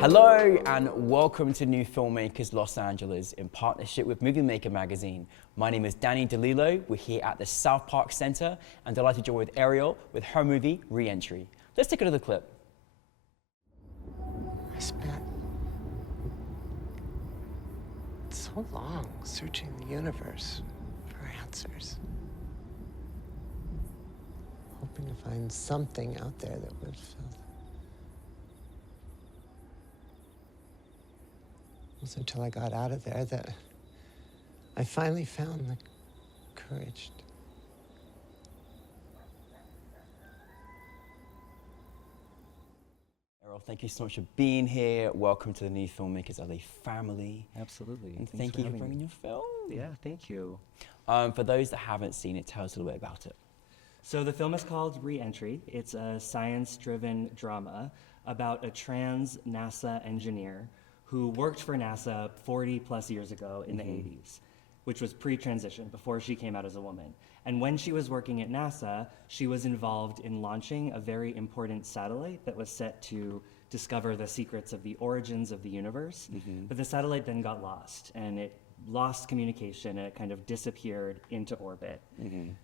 Hello and welcome to New Filmmakers Los Angeles in partnership with Movie Maker magazine. My name is Danny DeLillo. We're here at the South Park Center and delighted to join with Ariel with her movie, Re-Entry. Let's take a look at the clip. I spent so long searching the universe for answers. Hoping to find something out there that would fill. It wasn't until I got out of there that I finally found the courage to. Ariel, thank you so much for being here. Welcome to the New Filmmakers LA family. Absolutely. And thank you for bringing your film. Yeah, thank you. For those that haven't seen it, tell us a little bit about it. So the film is called Re-Entry. It's a science-driven drama about a trans NASA engineer who worked for NASA 40 plus years ago in the 80s, which was pre-transition, before she came out as a woman. And when she was working at NASA, she was involved in launching a very important satellite that was set to discover the secrets of the origins of the universe. But the satellite then got lost, and it lost communication, and it kind of disappeared into orbit.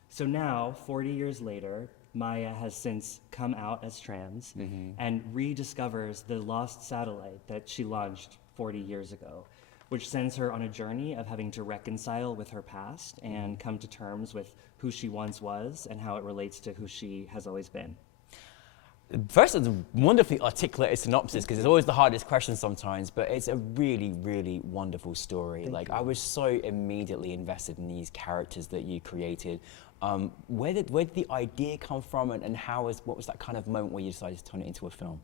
So now, 40 years later, Maya has since come out as trans and rediscovers the lost satellite that she launched 40 years ago, which sends her on a journey of having to reconcile with her past and come to terms with who she once was and how it relates to who she has always been. First, it's a wonderfully articulated synopsis, because it's always the hardest question sometimes, but it's a really, really wonderful story. I was so immediately invested in these characters that you created. Where did the idea come from, and what was that kind of moment where you decided to turn it into a film?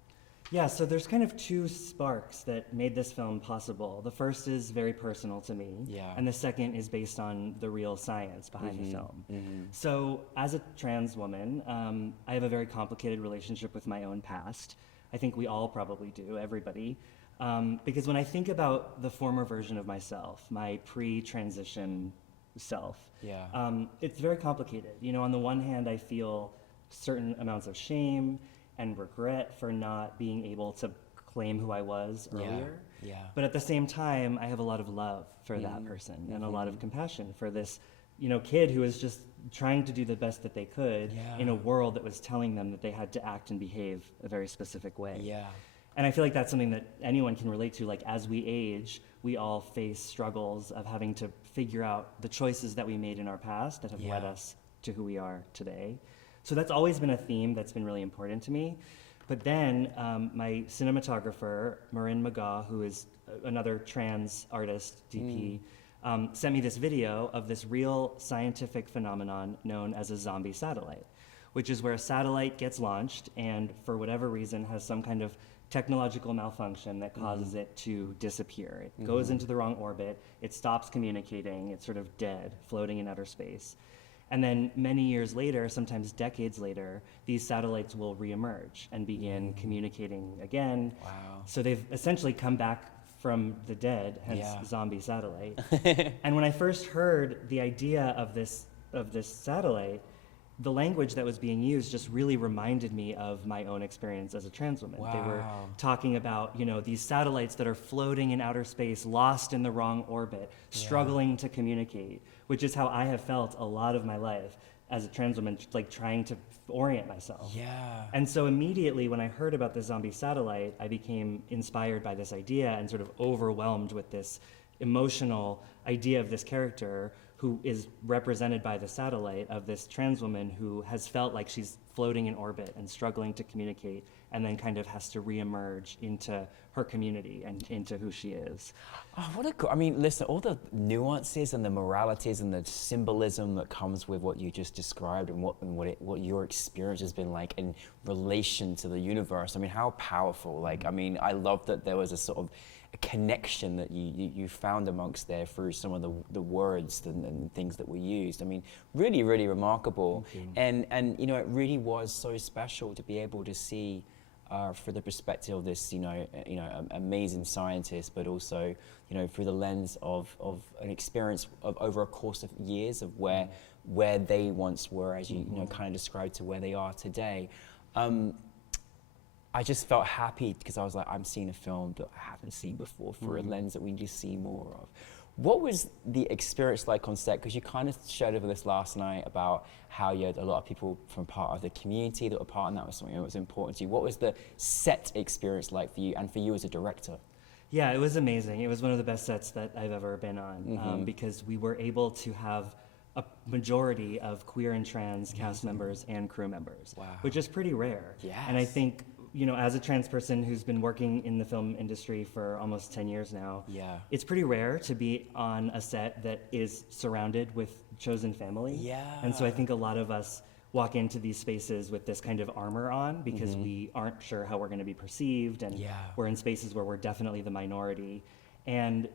Yeah, so there's kind of two sparks that made this film possible. The first is very personal to me, and the second is based on the real science behind the film. So as a trans woman, I have a very complicated relationship with my own past. I think we all probably do, everybody. Because when I think about the former version of myself, my pre-transition self, it's very complicated. You know, on the one hand, I feel certain amounts of shame and regret for not being able to claim who I was earlier. But at the same time, I have a lot of love for that person and a lot of compassion for this, kid who was just trying to do the best that they could in a world that was telling them that they had to act and behave a very specific way. And I feel like that's something that anyone can relate to. Like, as we age, we all face struggles of having to figure out the choices that we made in our past that have led us to who we are today. So that's always been a theme that's been really important to me. But then my cinematographer, Marin Maga, who is another trans artist, DP, sent me this video of this real scientific phenomenon known as a zombie satellite, which is where a satellite gets launched and for whatever reason has some kind of technological malfunction that causes it to disappear. It goes into the wrong orbit, it stops communicating, it's sort of dead, floating in outer space. And then many years later, sometimes decades later, these satellites will reemerge and begin communicating again. So they've essentially come back from the dead, hence zombie satellite. And when I first heard the idea of this satellite, the language that was being used just really reminded me of my own experience as a trans woman. They were talking about, these satellites that are floating in outer space, lost in the wrong orbit, struggling to communicate, which is how I have felt a lot of my life as a trans woman, like trying to orient myself. And so immediately when I heard about the zombie satellite, I became inspired by this idea and sort of overwhelmed with this emotional idea of this character who is represented by the satellite of this trans woman who has felt like she's floating in orbit and struggling to communicate, and then kind of has to reemerge into her community and into who she is. I mean, listen, all the nuances and the moralities and the symbolism that comes with what you just described and what your experience has been like in relation to the universe. I mean, how powerful. I love that there was a sort of a connection that you found amongst there through some of the words and things that were used. I mean, really, really remarkable. And it really was so special to be able to see through the perspective of this, amazing scientist, but also, through the lens of an experience of over a course of years of where they once were, as you kind of described, to where they are today. I just felt happy because I was like, I'm seeing a film that I haven't seen before through a lens that we need to see more of. What was the experience like on set? Because you kind of shared over this last night about how you had a lot of people from part of the community that were part, and that was something that was important to you. What was the set experience like for you and for you as a director? Yeah, it was amazing. It was one of the best sets that I've ever been on, because we were able to have a majority of queer and trans cast members and crew members, which is pretty rare. Yes. And I think, you know, as a trans person who's been working in the film industry for almost 10 years now, it's pretty rare to be on a set that is surrounded with chosen family. And so I think a lot of us walk into these spaces with this kind of armor on because we aren't sure how we're going to be perceived, and we're in spaces where we're definitely the minority. And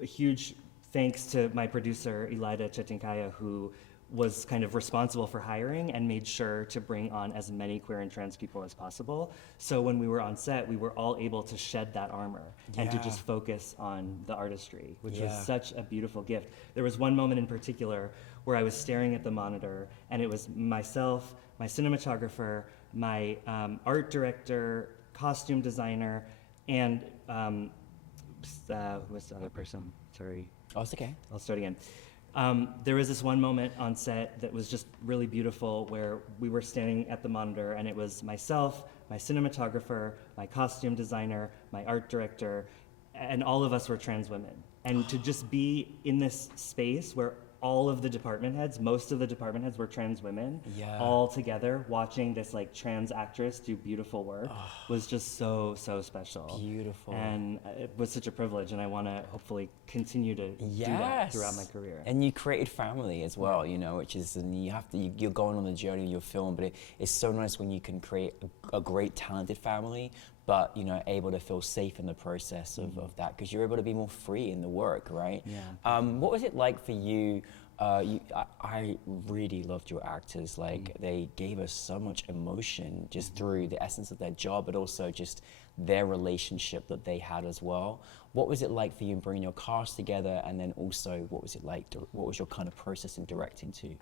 a huge thanks to my producer, Elida Chetinkaya, who was kind of responsible for hiring and made sure to bring on as many queer and trans people as possible. So when we were on set, we were all able to shed that armor and to just focus on the artistry, which was such a beautiful gift. There was one moment in particular where I was staring at the monitor, and it was myself, my cinematographer, my art director, costume designer, and who was the other person? Sorry. Oh, it's okay. I'll start again. There was this one moment on set that was just really beautiful where we were standing at the monitor, and it was myself, my cinematographer, my costume designer, my art director, and all of us were trans women. And to just be in this space where all of the department heads, most of the department heads were trans women, all together watching this like trans actress do beautiful work was just so, so special. Beautiful. And it was such a privilege, and I want to hopefully continue to do that throughout my career. And you created family as well, you know, which is, and you have to, you're going on the journey of your film, but it's so nice when you can create a great talented family, but, you know, able to feel safe in the process of that, because you're able to be more free in the work, right? What was it like for you? I really loved your actors. Like, they gave us so much emotion just through the essence of their job, but also just their relationship that they had as well. What was it like for you in bringing your cast together, and then also what was it like, what was your kind of process in directing too?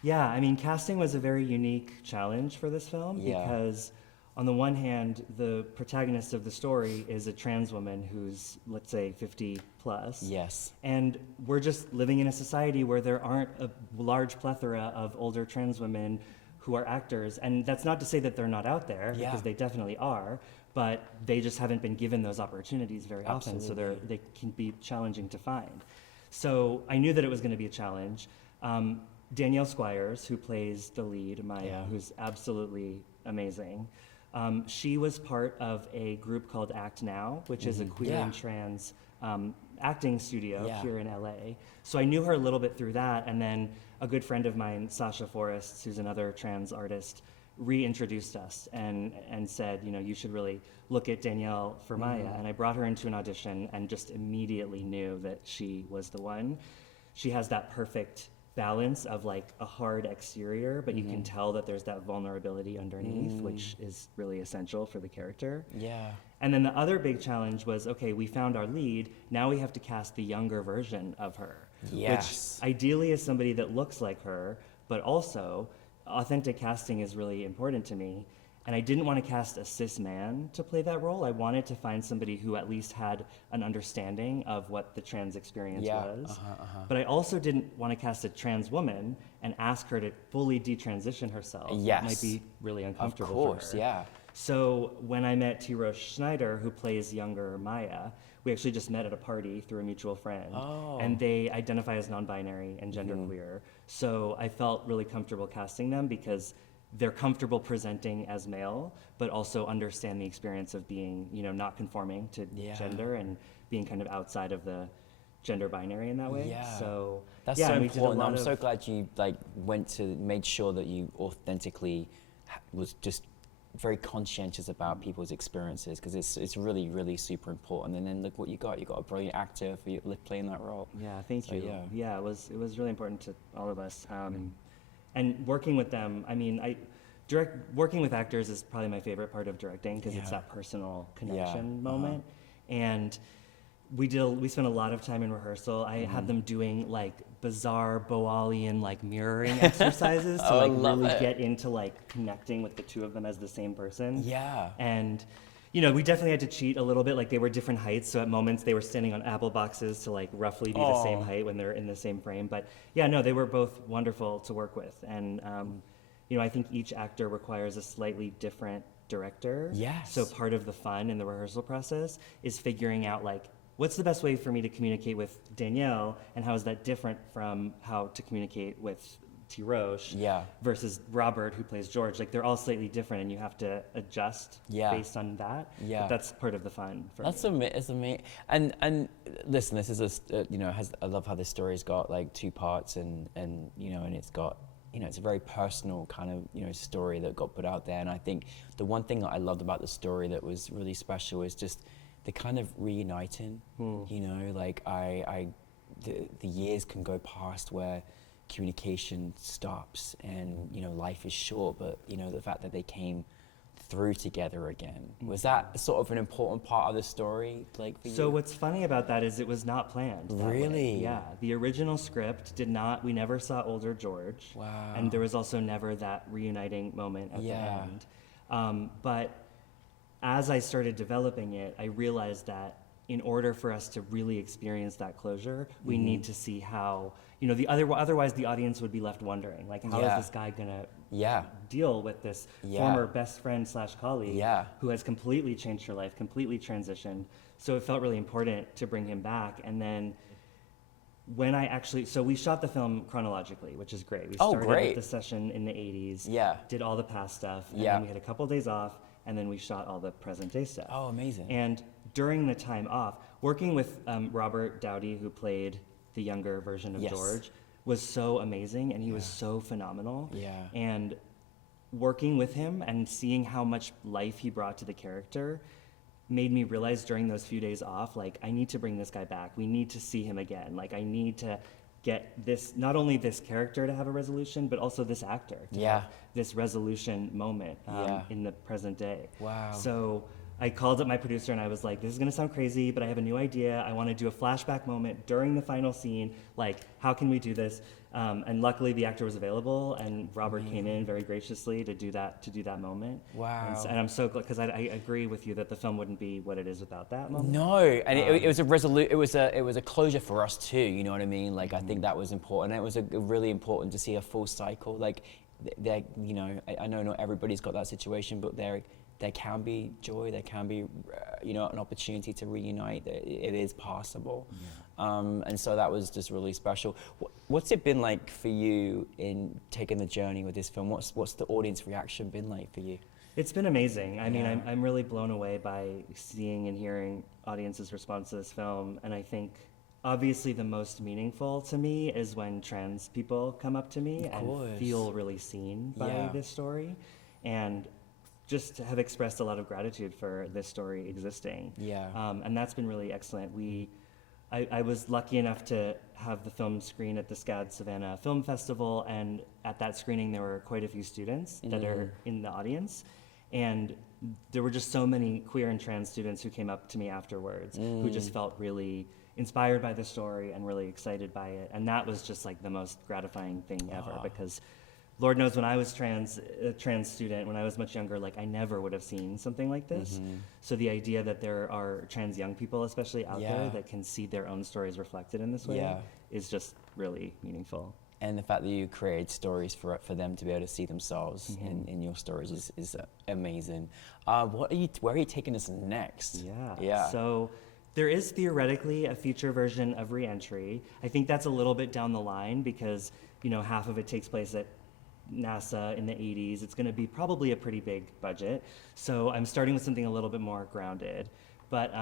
Yeah, I mean, casting was a very unique challenge for this film because on the one hand, the protagonist of the story is a trans woman who's, let's say, 50 plus. Yes. And we're just living in a society where there aren't a large plethora of older trans women who are actors. And that's not to say that they're not out there, because they definitely are, but they just haven't been given those opportunities very often, so they can be challenging to find. So I knew that it was going to be a challenge. Danielle Squires, who plays the lead, Maya, who's absolutely amazing, she was part of a group called Act Now, which is a queer and trans acting studio here in LA. So I knew her a little bit through that, and then a good friend of mine, Sasha Forrest, who's another trans artist, reintroduced us and said, you know, you should really look at Danielle for Maya. And I brought her into an audition and just immediately knew that she was the one. She has that perfect balance of like a hard exterior, but you can tell that there's that vulnerability underneath, which is really essential for the character. And then the other big challenge was, okay, we found our lead, now we have to cast the younger version of her, which ideally is somebody that looks like her, but also authentic casting is really important to me. And I didn't want to cast a cis man to play that role. I wanted to find somebody who at least had an understanding of what the trans experience was. But I also didn't want to cast a trans woman and ask her to fully detransition herself. It might be really uncomfortable for her. So when I met T. Rose Schneider, who plays younger Maya, we actually just met at a party through a mutual friend. And they identify as non-binary and genderqueer. So I felt really comfortable casting them because they're comfortable presenting as male, but also understand the experience of being, you know, not conforming to gender and being kind of outside of the gender binary in that way. So that's so important. I'm so glad you made sure that you authentically was just very conscientious about people's experiences, because it's really, really super important. And then look what you got a brilliant actor for you playing that role. Thank you. It was really important to all of us. And working with them, I mean, working with actors is probably my favorite part of directing, because it's that personal connection moment. And we spent a lot of time in rehearsal. I had them doing like bizarre Boalian like mirroring exercises to like really get into like connecting with the two of them as the same person. Yeah. And you know, we definitely had to cheat a little bit. Like they were different heights, so at moments they were standing on apple boxes to like roughly be the same height when they're in the same frame. But yeah, no, they were both wonderful to work with. And you know, I think each actor requires a slightly different director. Yes. So part of the fun in the rehearsal process is figuring out like, what's the best way for me to communicate with Danielle, and how is that different from how to communicate with Tirosh versus Robert, who plays George? Like they're all slightly different, and you have to adjust based on that. Yeah, but that's part of the fun. That's amazing. And listen, this is you know, I love how this story's got like two parts, and you know, and it's got, you know, it's a very personal kind of, you know, story that got put out there. And I think the one thing that I loved about the story that was really special is just the kind of reuniting. You know, like the years can go past where communication stops, and you know, life is short, but you know, the fact that they came through together again, was that sort of an important part of the story, like for you? So what's funny about that is it was not planned that Really? way. Yeah, the original script we never saw older George. Wow. And there was also never that reuniting moment at the end. But as I started developing it, I realized that in order for us to really experience that closure, we need to see how, you know, otherwise the audience would be left wondering, like, how is this guy gonna deal with this former best friend / colleague who has completely changed her life, completely transitioned. So it felt really important to bring him back. And then when so we shot the film chronologically, which is great. We started with the session in the 80s, did all the past stuff, and then we had a couple days off, and then we shot all the present day stuff. Oh, amazing. And during the time off, working with Robert Dowdy, who played the younger version of George, was so amazing, and he was so phenomenal. And working with him and seeing how much life he brought to the character made me realize during those few days off, like, I need to bring this guy back. We need to see him again. Like, I need to get this, not only this character to have a resolution, but also this actor to have this resolution moment in the present day. Wow. So I called up my producer and I was like, this is gonna sound crazy, but I have a new idea. I wanna do a flashback moment during the final scene. Like, how can we do this? And luckily the actor was available, and Robert came in very graciously to do that moment. Wow. And I'm so glad, because I agree with you that the film wouldn't be what it is without that moment. No, and it was it was a closure for us too, you know what I mean? Like, I think that was important. And it was really important to see a full cycle. Like, you know, I know not everybody's got that situation, but there can be joy, there can be, you know, an opportunity to reunite. It is possible. And so that was just really special. What's it been like for you in taking the journey with this film? What's the audience reaction been like for you? It's been amazing. I mean, I'm really blown away by seeing and hearing audiences' response to this film. And I think obviously the most meaningful to me is when trans people come up to me and feel really seen by this story, and just have expressed a lot of gratitude for this story existing. And that's been really excellent. I was lucky enough to have the film screen at the SCAD Savannah Film Festival, and at that screening there were quite a few students that are in the audience, and there were just so many queer and trans students who came up to me afterwards who just felt really inspired by the story and really excited by it. And that was just like the most gratifying thing ever, because Lord knows when I was a trans student, when I was much younger, like, I never would have seen something like this. So the idea that there are trans young people, especially out there, that can see their own stories reflected in this way is just really meaningful. And the fact that you create stories for them to be able to see themselves in your stories is amazing. Where are you taking us next? So there is theoretically a feature version of Re-Entry. I think that's a little bit down the line, because, you know, half of it takes place at NASA in the 80s. It's going to be probably a pretty big budget. So I'm starting with something a little bit more grounded. But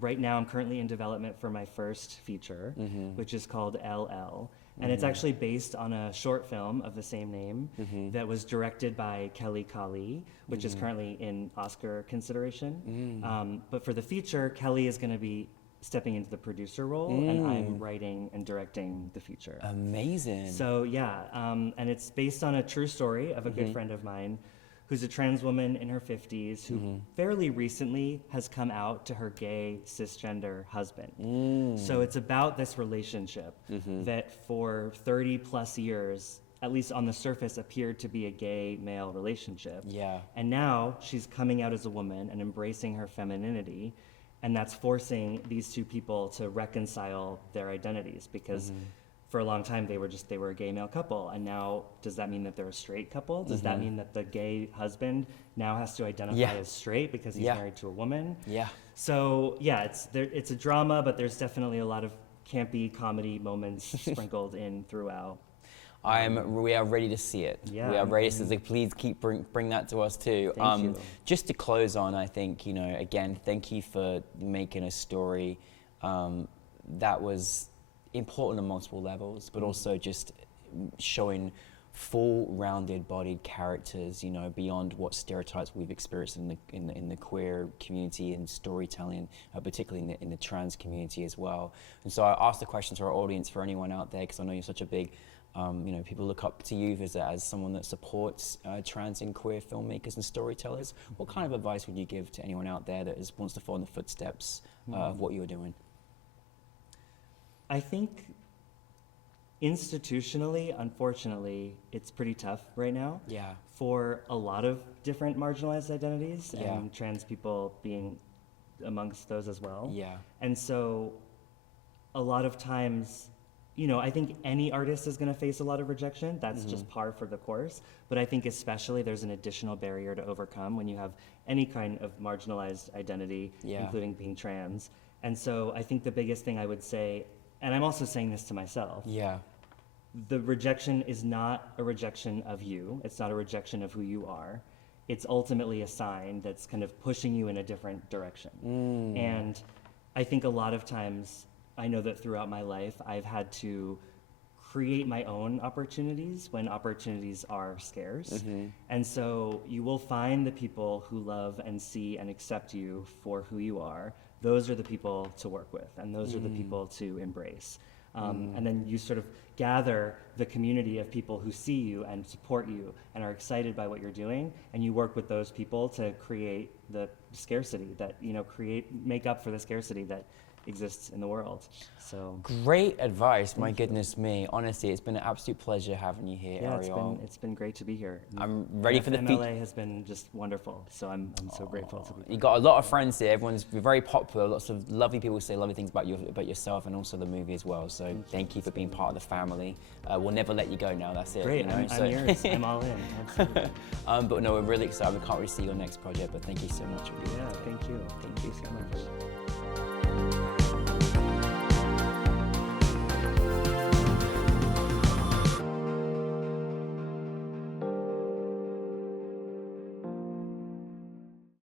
right now I'm currently in development for my first feature, which is called LL. And it's actually based on a short film of the same name that was directed by Kelly Kali, which is currently in Oscar consideration. But for the feature, Kelly is going to be stepping into the producer role, and I'm writing and directing the feature. Amazing. So yeah, and it's based on a true story of a good friend of mine who's a trans woman in her 50s who fairly recently has come out to her gay cisgender husband. So it's about this relationship that for 30 plus years, at least on the surface, appeared to be a gay male relationship. Yeah. And now she's coming out as a woman and embracing her femininity, and that's forcing these two people to reconcile their identities, because for a long time they were a gay male couple, and now does that mean that they're a straight couple? Does that mean that the gay husband now has to identify as straight because he's married to a woman? Yeah. So yeah, it's a drama, but there's definitely a lot of campy comedy moments sprinkled in throughout. We are ready to see it. Yeah, we are ready to see it. Please bring that to us too. Thank you. Just to close on, I think, again, thank you for making a story that was important on multiple levels, but also just showing full rounded bodied characters, beyond what stereotypes we've experienced in the queer community and storytelling, particularly in the trans community as well. And so I asked the question to our audience, for anyone out there, because I know you're such a big people look up to you as someone that supports trans and queer filmmakers and storytellers. What kind of advice would you give to anyone out there that wants to follow in the footsteps of what you're doing? I think institutionally, unfortunately, it's pretty tough right now. Yeah. For a lot of different marginalized identities, and trans people being amongst those as well. Yeah. And so a lot of times, I think any artist is going to face a lot of rejection. That's just par for the course. But I think especially there's an additional barrier to overcome when you have any kind of marginalized identity, including being trans. And so I think the biggest thing I would say, and I'm also saying this to myself, the rejection is not a rejection of you. It's not a rejection of who you are. It's ultimately a sign that's kind of pushing you in a different direction. And I think a lot of times, I know that throughout my life, I've had to create my own opportunities when opportunities are scarce. And so you will find the people who love and see and accept you for who you are. Those are the people to work with, and those are the people to embrace. And then you sort of gather the community of people who see you and support you and are excited by what you're doing, and you work with those people to create the scarcity that, make up for the scarcity that exists in the world. So great advice. My goodness me. Honestly, it's been an absolute pleasure having you here, Ariel. It's been great to be here. I'm ready for the NFMLA has been just wonderful. So I'm so grateful to be here. You got a lot of friends here. Everyone's very popular. Lots of lovely people say lovely things about yourself and also the movie as well. So thank you for being part of the family. We'll never let you go now. That's it. Great. I'm yours. I'm all in. Absolutely. But no, we're really excited. We can't really see your next project, but thank you so much for being here. Thank you. Thank you so much.